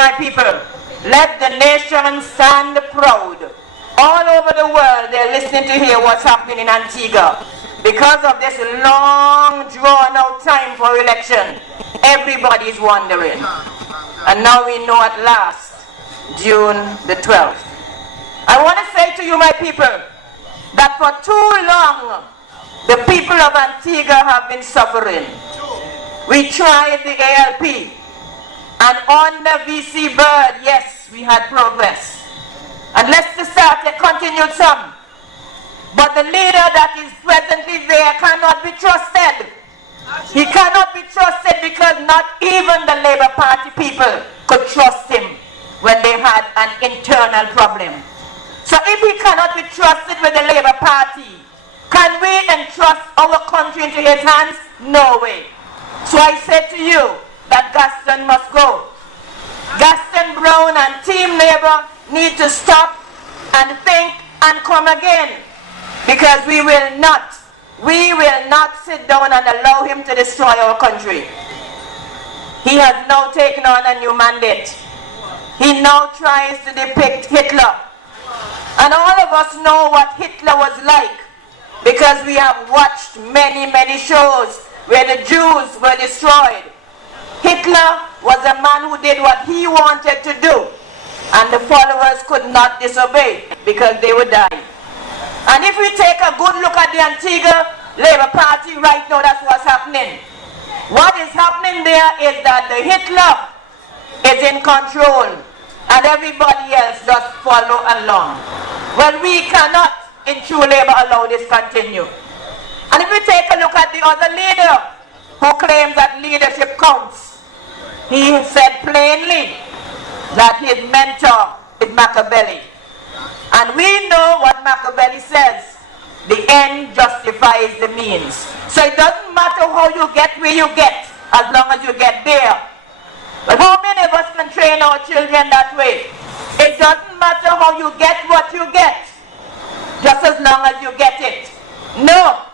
my people, let the nation stand proud. All over the world, they're listening to hear what's happening in Antigua. Because of this long, drawn-out time for election, everybody's wondering. And now we know at last, June the 12th. I want to say to you, my people, that for too long, the people of Antigua have been suffering. We tried the ALP, and under VC Bird, yes, we had progress. And let's just start a continued some. But the leader that is presently there cannot be trusted. He cannot be trusted because not even the Labour Party people could trust him when they had an internal problem. So if he cannot be trusted with the Labour Party, can we entrust our country into his hands? No way. So I said to you that Gaston must go. Gaston Brown and Team Labour need to stop and think and come again, because we will not sit down and allow him to destroy our country. He has now taken on a new mandate. He now tries to depict Hitler. And all of us know what Hitler was like, because we have watched many, many shows where the Jews were destroyed. Hitler was a man who did what he wanted to do, and the followers could not disobey because they would die. And if we take a good look at the Antigua Labour Party right now, that's what's happening. What is happening there is that the Hitler is in control and everybody else just follow along. Well, we cannot in true Labour allow this continue. And if we take a look at the other leader who claims that leadership counts, he said plainly that his mentor is Machiavelli. And we know what Machiavelli says, the end justifies the means. So it doesn't matter how you get where you get, as long as you get there. But how many of us can train our children that way? It doesn't matter how you get what you get, just as long as you get it. No.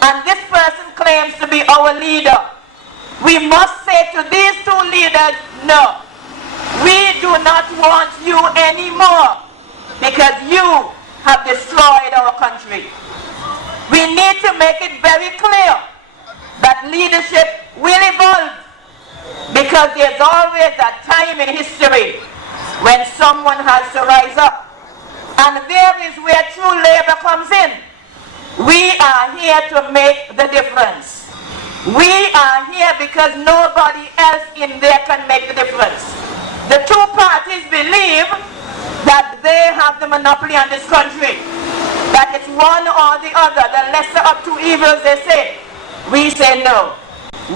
And this person claims to be our leader. We must say to these two leaders, no. We do not want you anymore, because you have destroyed our country. We need to make it very clear that leadership will evolve, because there's always a time in history when someone has to rise up. And there is where true Labour comes in. We are here to make the difference. We are here because nobody else in there can make the difference. The two parties believe that they have the monopoly on this country, that it's one or the other, the lesser of two evils, they say. We say no.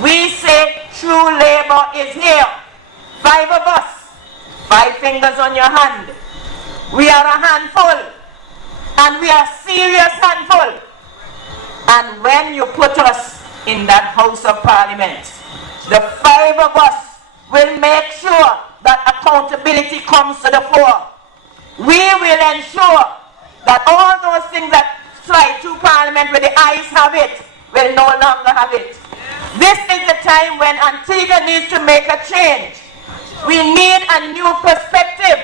We say true Labour is here. 5 of us, 5 fingers on your hand. We are a handful, and we are a serious handful. And when you put us in that House of Parliament, the 5 of us will make sure that accountability comes to the fore. We will ensure that all those things that slide through Parliament where the ayes have it will no longer have it. This is the time when Antigua needs to make a change. We need a new perspective.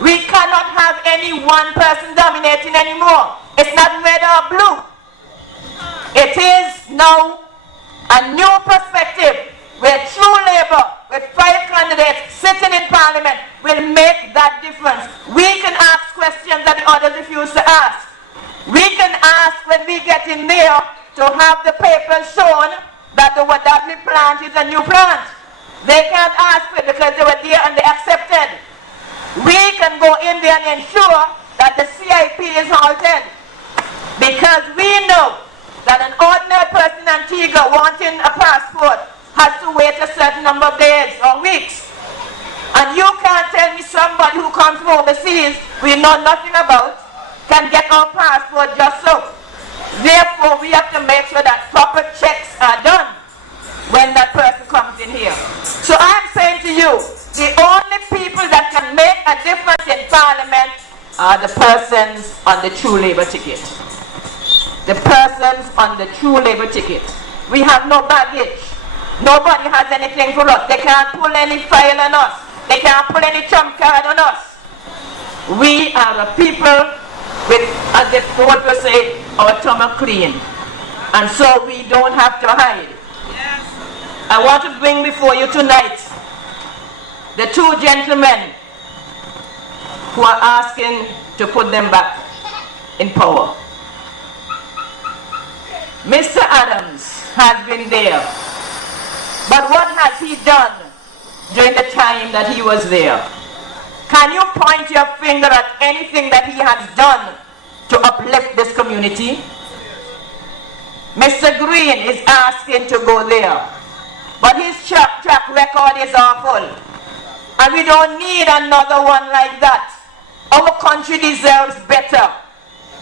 We cannot have any one person dominating anymore. It's not red or blue. It is now a new perspective where true Labour, with 5 candidates sitting in Parliament, will make that difference. We can ask questions that the others refuse to ask. We can ask when we get in there to have the papers shown that the Wadadli plant is a new plant. They can't ask for it because they were there and they accepted. We can go in there and ensure that the CIP is halted, because we know that an ordinary person in Antigua wanting a passport has to wait a certain number of days or weeks. And you can't tell me somebody who comes from overseas we know nothing about can get our passport just so. Therefore, we have to make sure that proper checks are done when that person comes in here. So I'm saying to you, the only people that can make a difference in Parliament are the persons on the true Labour ticket. The persons on the true Labour ticket. We have no baggage. Nobody has anything for us. They can't pull any file on us. They They can't pull any trump card on us. We are a people with, as the poet will say, our tongue clean. And so we don't have to hide. Yes. I want to bring before you tonight the two gentlemen who are asking to put them back in power. Mr. Adams has been there, but what has he done during the time that he was there? Can you point your finger at anything that he has done to uplift this community? Mr. Green is asking to go there, but his track record is awful, and we don't need another one like that. Our country deserves better.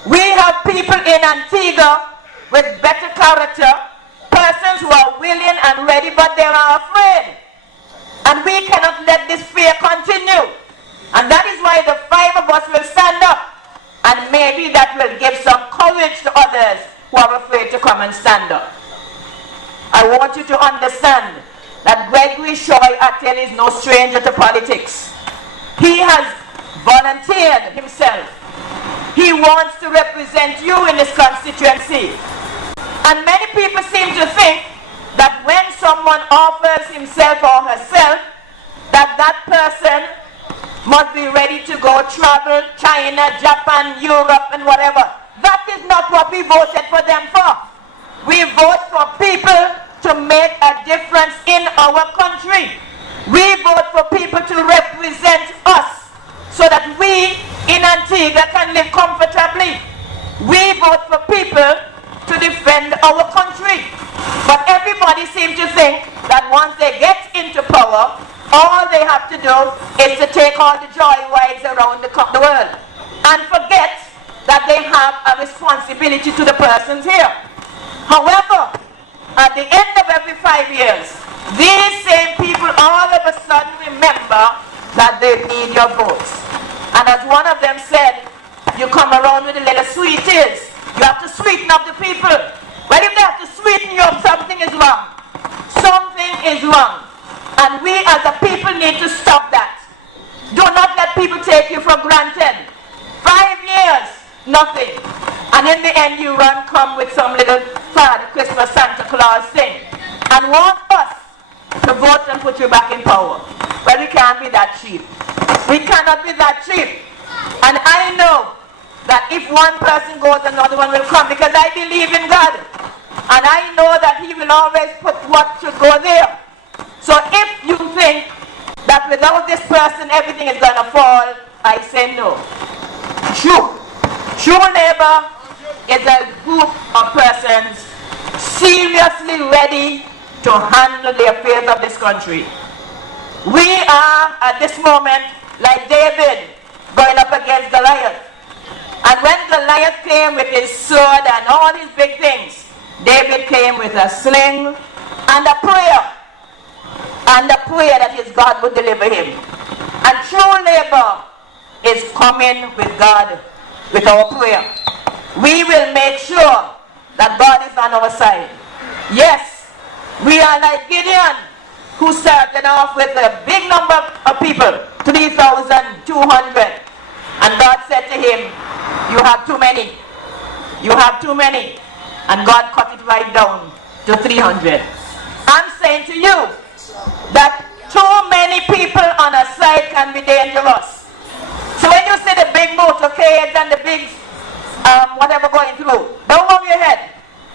We have people in Antigua with better character, persons who are willing and ready, but they are afraid. And we cannot let this fear continue. And that is why the five of us will stand up, and maybe that will give some courage to others who are afraid to come and stand up. I want you to understand that Gregory Shoy Atel is no stranger to politics. He has volunteered himself. He wants to represent you in this constituency. And many people seem to think that when someone offers himself or herself, that person must be ready to go travel China, Japan, Europe, and whatever. That is not what we voted for them for. We vote for people to make a difference in our country. We vote for people to represent us so that we in Antigua can live comfortably. We vote for people to defend our country. But everybody seems to think that once they get into power, all they have to do is to take all the joyrides around the world and forget that they have a responsibility to the persons here. However, at the end of every 5 years, these same people all of a sudden remember that they need your votes. And as one of them said, you come around with a little sweeties. You have to sweeten up the people. Well, if they have to sweeten you up, something is wrong. Something is wrong. And we as a people need to stop that. Do not let people take you for granted. 5 years, nothing. And in the end, you come with some little Father Christmas Santa Claus thing and want us to vote and put you back in power. Well, we can't be that cheap. We cannot be that cheap. And I know that if one person goes, another one will come, because I believe in God. And I know that He will always put what should go there. So if you think that without this person everything is going to fall, I say no. True Labour is a group of persons seriously ready to handle the affairs of this country. We are at this moment like David going up against Goliath. And when Goliath came with his sword and all his big things, David came with a sling and a prayer. And a prayer that his God would deliver him. And true labor is coming with God, with our prayer. We will make sure that God is on our side. Yes, we are like Gideon, who started off with a big number of people, 3,200. And God said to him, you have too many. You have too many. And God cut it right down to 300. I'm saying to you that too many people on a side can be dangerous. So when you see the big motorcades and the big whatever going through, don't move your head.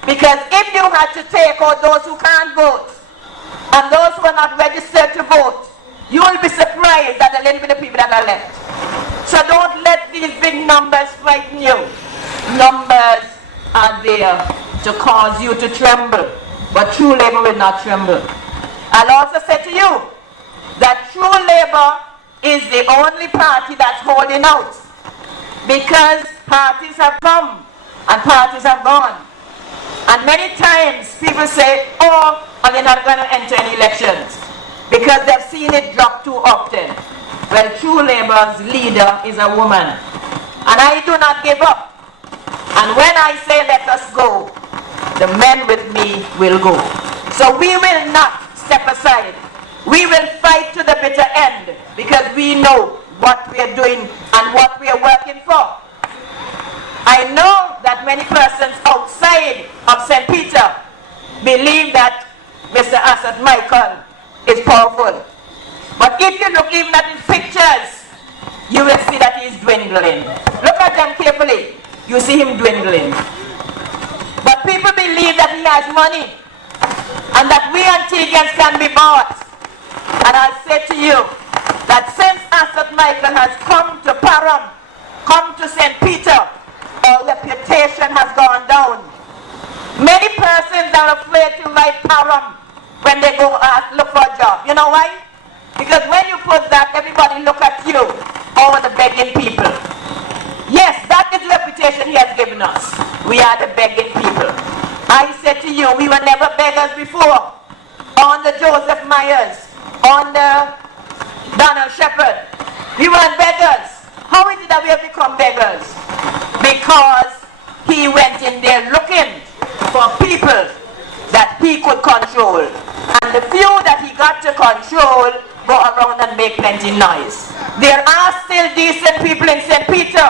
Because if you had to take out those who can't vote and those who are not registered to vote, you will be surprised at the little bit of people that are left. So don't let these big numbers frighten you. Numbers are there to cause you to tremble, but true labor will not tremble. I'll also say to you that true labor is the only party that's holding out, because parties have come and parties have gone. And many times people say, oh, are they not going to enter any elections because they've seen it drop too often. Well, true labor's leader is a woman. And I do not give up. And when I say let us go, the men with me will go. So we will not step aside. We will fight to the bitter end. because we know what we are doing and what we are working for. I know that many persons outside of St. Peter believe that Mr. Asad Michael is powerful. But if you look even at his pictures, you will see that he is dwindling. Look at them carefully. You see him dwindling. But people believe that he has money and that we Antiguans can be bought. And I say to you that since Asad Michael has come to Param, come to St. Peter, our reputation has gone down. Many persons are afraid to write Param when they go look for a job. You know why? Because when you put that, everybody look at you over the begging people. Yes, that is the reputation he has given us. We are the begging people. I said to you, we were never beggars before. On the Joseph Myers, on the Donald Shepard, we weren't beggars. How is it that we have become beggars? Because he went in there looking for people that he could control. And the few that he got to control go around and make plenty noise. There are still decent people in St. Peter,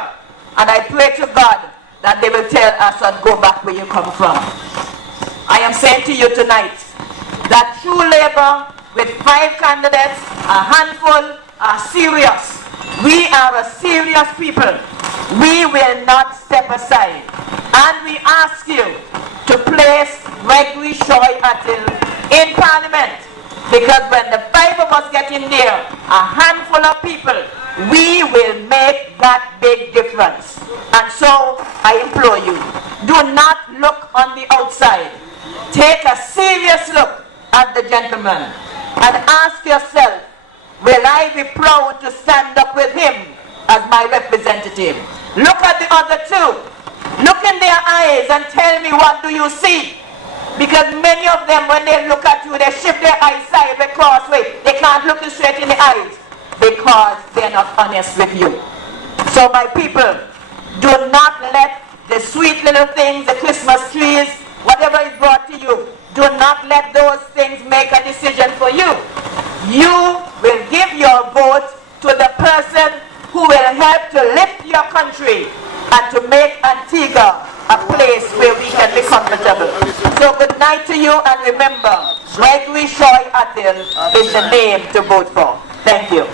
and I pray to God that they will tell Assad, go back where you come from. I am saying to you tonight that true labor with 5 candidates, a handful, are serious. We are a serious people. We will not step aside. And we ask you to place Gregory Shoy Attil in Parliament. Because when the 5 of us get in there, a handful of people, we will make that big difference. And so I implore you, do not look on the outside. Take a serious look at the gentleman and ask yourself, will I be proud to stand up with him as my representative? Look at the other 2. Look in their eyes and tell me, what do you see? Because many of them, when they look at you, they shift their eyes side the crossway. They can't look you straight in the eyes because they're not honest with you. So my people, do not let the sweet little things, the Christmas trees, whatever is brought to you, do not let those things make a decision for you. You will give your vote to the person who will help to lift your country and to make Antigua a place where we can be comfortable. So good night to you, and remember, Gregory Shoy Attil is the name to vote for. Thank you.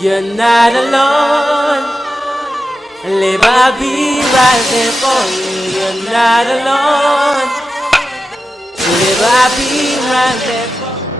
You're not alone. Live, I'll be right there for you. You're not alone. Live, I'll be right there for you.